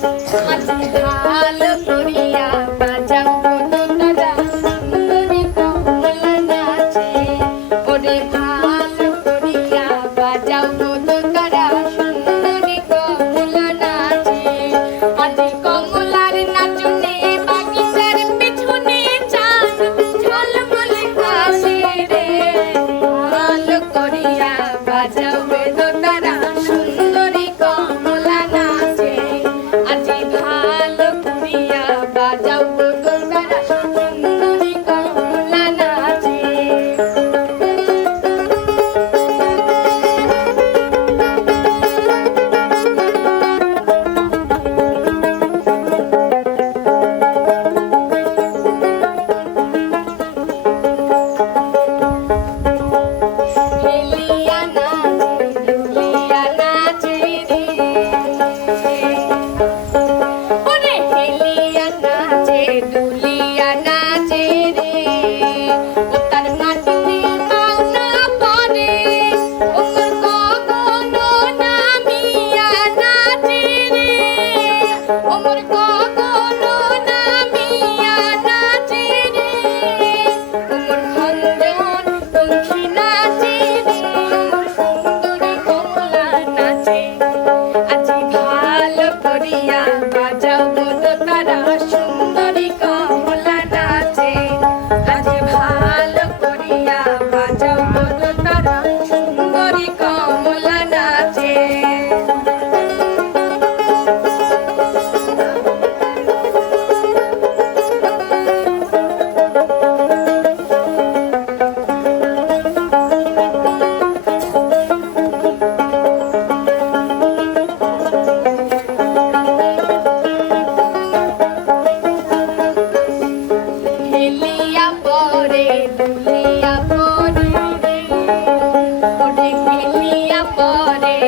Gracias. তারা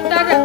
আপনারা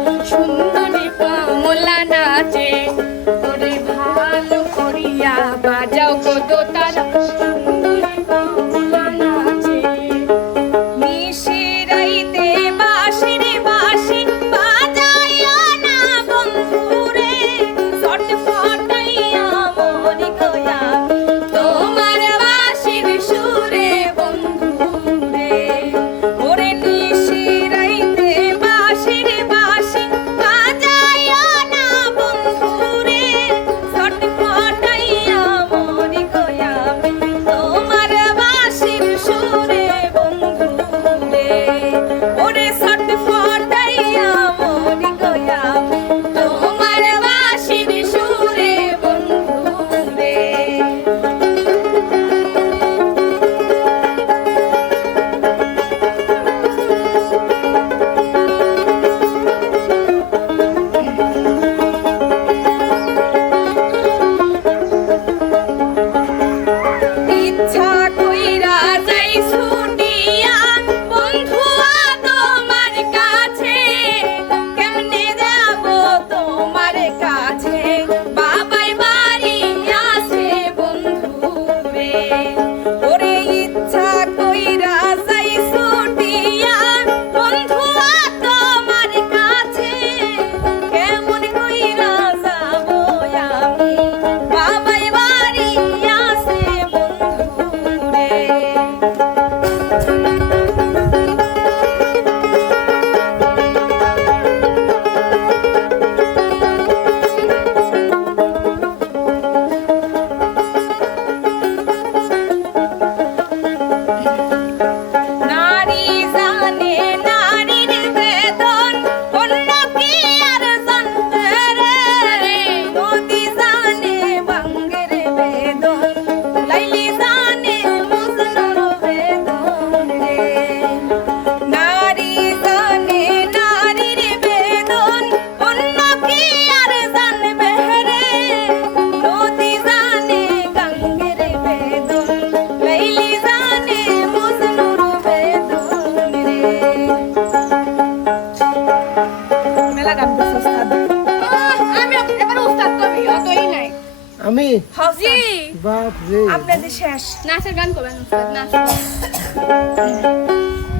জি। বাপ রে। আপনাদের শেষ নাচের গান করবেন নাচ।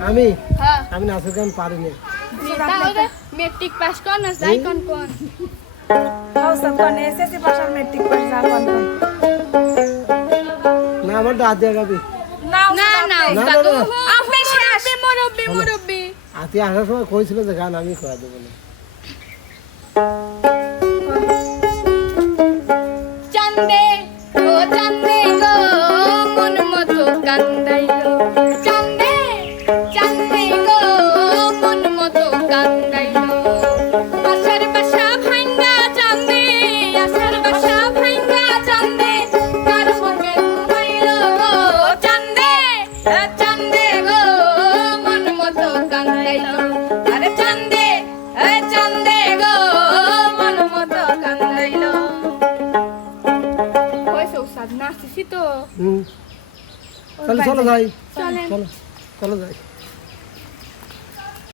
আমি? হ্যাঁ। আমি নাচের গান পারি না। তাহলে মেট্রিক পাস কর না যাই কোন কোন। হও কোন এসএসসি পাস মেট্রিক পাস যা কোন কোন না আমার দাঁত দিয়ে গাবি না স্যার, না আপনি- না, উস্তাদ না, না। আপনি শেষ মুরব্বি মুরব্বি আতি আসার সময় কইছিল যে গান আমি করা দেবো না। হুম। চলো চলো যাই। চলো চলো যাই।